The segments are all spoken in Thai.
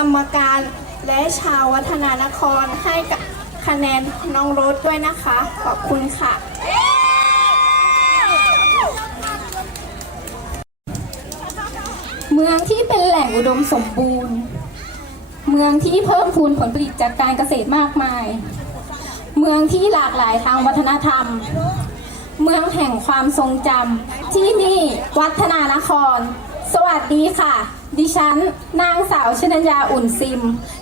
รรมการและชาววัฒนานครให้กับคะแนนน้องรถด้วยนะคะ ขอบคุณค่ะ เมืองที่เป็นแหล่งอุดมสมบูรณ์ เมืองที่เพิ่มพูนผลผลิตจากการเกษตรมากมาย เมืองที่หลากหลายทางวัฒนธรรม เมืองแห่งความทรงจำที่นี่วัฒนานคร สวัสดีค่ะ ดิฉัน นางสาวชนัญญาอุ่นซิม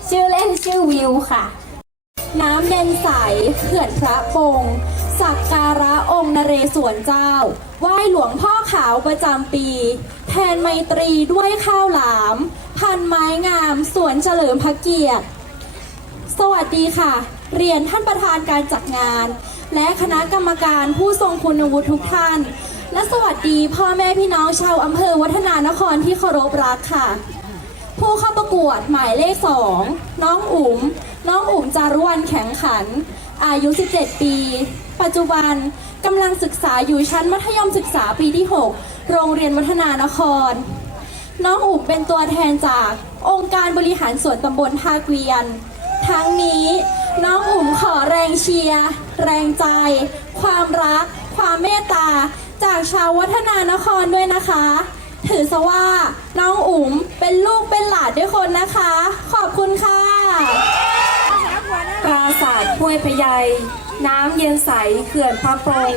ชื่อเล่นชื่อวิวค่ะ น้ำเย็นใสเขื่อนพระปงสักการะองค์นเรศวรเจ้า ไหว้หลวงพ่อขาวประจำปี แทนไมตรีด้วยข้าวหลาม พันไม้งามสวนเฉลิมพระเกียรติ สวัสดีค่ะ เรียนท่านประธานการจัดงาน และคณะกรรมการผู้ทรงคุณวุฒิทุกท่าน และสวัสดีพ่อแม่พี่น้องชาวอำเภอวัฒนานครที่เคารพรักค่ะ ผู้เข้าประกวดหมายเลข2น้องอุ๋ม น้องอุ๋มจารุวรรณแข็งขัน อายุ 17 ปี ปัจจุบันกำลังศึกษาอยู่ชั้นมัธยมศึกษาปีที่ 6 โรงเรียนวัฒนานคร น้องอุ๋มเป็นตัวแทนจากองค์การบริหารส่วนตำบลท่าเกวียน ทั้งนี้น้องอุ๋มขอแรงเชียร์ แรงใจ ความรัก ความเมตตา จากชาววัฒนานครด้วยนะคะ ถือซะว่าน้องอุ๋มเป็นลูกเป็นหลานด้วยคนนะคะ ขอบคุณค่ะปราสาทห้วยพยายน้ำเย็นใสเขื่อนพระปรง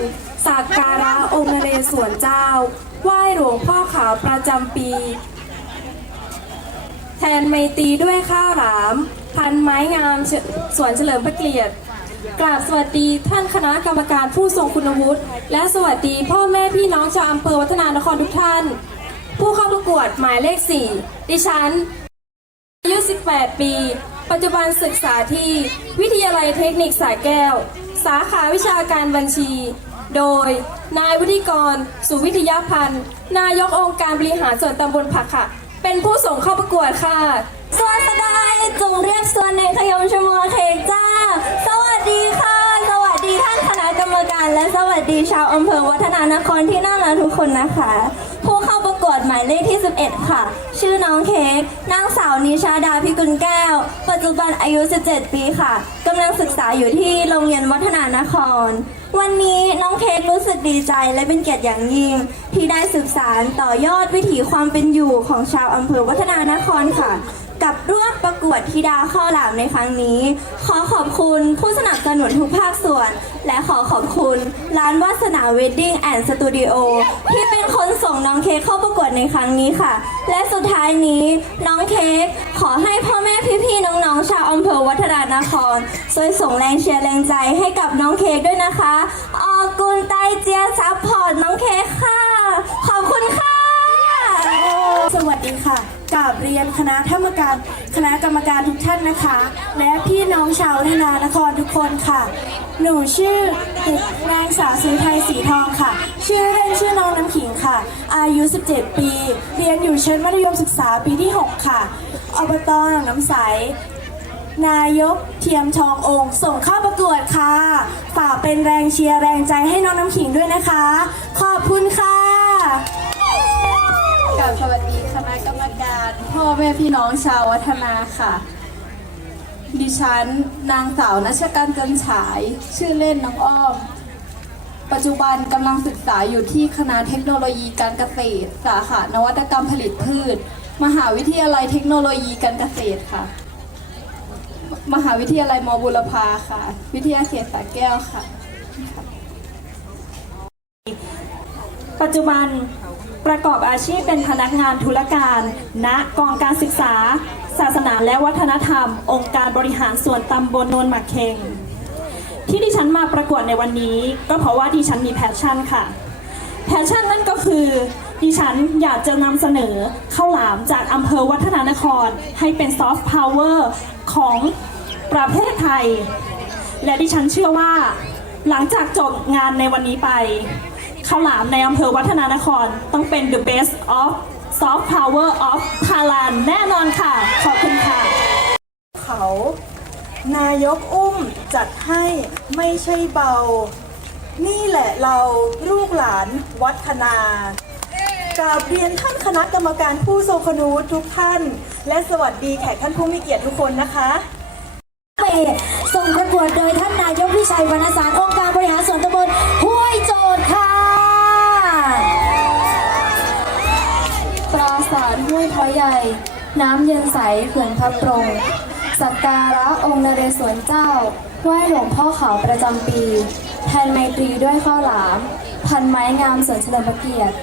สักการะองค์นเรศวรเจ้า ไหว้หลวงพ่อขาวประจำปี แทนไมตีด้วยข้าวหลาม พันไม้งามสวนเฉลิมพระเกียรติ กราบสวัสดีท่านคณะกรรมการผู้ทรงคุณวุฒิและสวัสดีพ่อแม่พี่น้องชาวอำเภอวัฒนานครทุกท่าน ผู้เข้าประกวดหมายเลข 4 ดิฉันอายุ 18 ปี ปัจจุบันศึกษาที่วิทยาลัยเทคนิคสายแก้ว สาขาวิชาการบัญชี โดย นายวุฒิกร สุวิทยาพันธ์ นายกองค์การบริหารส่วนตำบลผักค่ะ เป็นผู้ส่งเข้าประกวดค่ะสวนสดี และสวัสดีชาวอำเภอวัฒนานครที่น่ารักทุกคนนะคะ ผู้เข้าประกวดหมายเลขที่ 11 ค่ะ ชื่อน้องเค้กนางสาวนิชาดาพิกุลแก้ว ปัจจุบันอายุ 17 ปีค่ะกำลังศึกษาอยู่ที่โรงเรียนวัฒนานคร วันนี้น้องเค้กรู้สึกดีใจและเป็นเกียรติอย่างยิ่ง ที่ได้สืบสารต่อยอดวิถีความเป็นอยู่ของชาวอำเภอวัฒนานครค่ะ กับร่วมประกวดธิดาข้าวหลามในครั้งนี้ ขอขอบคุณผู้สนับสนุนทุกภาคส่วน และขอขอบคุณร้านวาสนาเวดดิ้งแอนด์สตูดิโอที่เป็นคนส่งน้องเค้กเข้าประกวดในครั้งนี้ค่ะ และสุดท้ายนี้น้องเค้กขอให้พ่อแม่พี่ๆน้องๆ ชาวอำเภอวัฒนานครช่วยส่งแรงเชียร์แรงใจให้กับน้องเค้กด้วยนะคะ ออกุลไตเจียซัพพอร์ตน้องเค้กค่ะ ขอบคุณค่ะ สวัสดีค่ะกราบเรียนคณะธรรมการคณะกรรมการทุกท่านนะคะ และพี่น้องชาววัฒนานครทุกคนค่ะ หนูชื่อเด็กนางสาวสุไทยสีทองค่ะ ชื่อเล่นชื่อน้องน้ำขิงค่ะ อายุ 17 ปี เรียนอยู่ชั้นมัธยมศึกษาปีที่ 6 ค่ะ อบตหนองน้ำใส นายกเทียมทององค์ ส่งเข้าประกวดค่ะ ฝากเป็นแรงเชียร์แรงใจให้น้องน้ำขิงด้วยนะคะ ขอบคุณค่ะกับสวัสดี ณะกรรมการพ่อแม่พี่น้องชาววัฒนาค่ะ ดิฉันนางสาวนัชกันจันฉาย ชื่อเล่นน้องอ้อม ปัจจุบันกำลังศึกษาอยู่ที่คณะเทคโนโลยีการเกษตร สาขานวัตกรรมผลิตพืช มหาวิทยาลัยเทคโนโลยีการเกษตรค่ะ มหาวิทยาลัยมบุรพาค่ะ วิทยาเขตสระแก้วค่ะ ปัจจุบัน ประกอบอาชีพเป็นพนักงานธุรการ ณ กองการศึกษา ศาสนาและวัฒนธรรม องค์การบริหารส่วนตำบลโนนหมักเคงที่ดิฉันมาประกวดในวันนี้ ก็เพราะว่าดิฉันมีแพชชั่นค่ะ แพชชั่นนั่นก็คือ ดิฉันอยากจะนำเสนอข้าวหลามจากอำเภอวัฒนานคร ให้เป็นซอฟต์พาวเวอร์ของประเทศไทย และดิฉันเชื่อว่า หลังจากจบงานในวันนี้ไป ข้าวหลามในอำเภอวัฒนานคร ต้องเป็น the best of soft power of Thailand แน่นอนค่ะ ขอบคุณค่ะ เขา นายกอุ้มจัดให้ไม่ใช่เบา นี่แหละเราลูกหลานวัฒนากราบเรียนท่านคณะกรรมการผู้ทรงคุณวุฒิทุกท่าน และสวัสดีแขกท่านผู้มีเกียรติทุกคนนะคะไปส่งประกวดโดยท่านนายกวิชัยวรรณสารองค์การบริหารส่วนตำบล น้ำเย็นใสเขื่อนพระปรงสักการะองค์นเรศวรเจ้าไหว้หลวงพ่อเขาประจำปี แทนไมตรีด้วยข้าวหลาม พันไม้งามสวนเฉลิมพระเกียรติ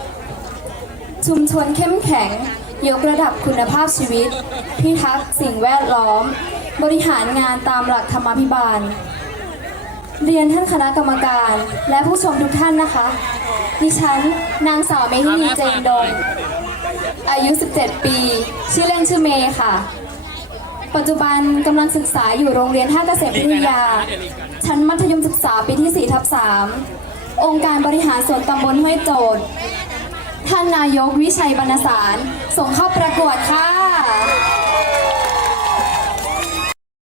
ชุมชนเข้มแข็ง ยกระดับคุณภาพชีวิต พิทักษ์สิ่งแวดล้อม บริหารงานตามหลักธรรมาภิบาล เรียนท่านคณะกรรมการและผู้ชมทุกท่านนะคะ ดิฉันนางสาวเมธินีเจงดง อายุ 17 ปี ชื่อเล่นชื่อเมย์ค่ะ ปัจจุบันกำลังศึกษาอยู่โรงเรียนท่าเกษตรวิทยา ชั้นมัธยมศึกษาปีที่ 4 ทับ 3 องค์การบริหารส่วนตำบลห้วยโจทท่านนายกวิชัยบรรณสาร ส่งเข้าประกวดค่ะ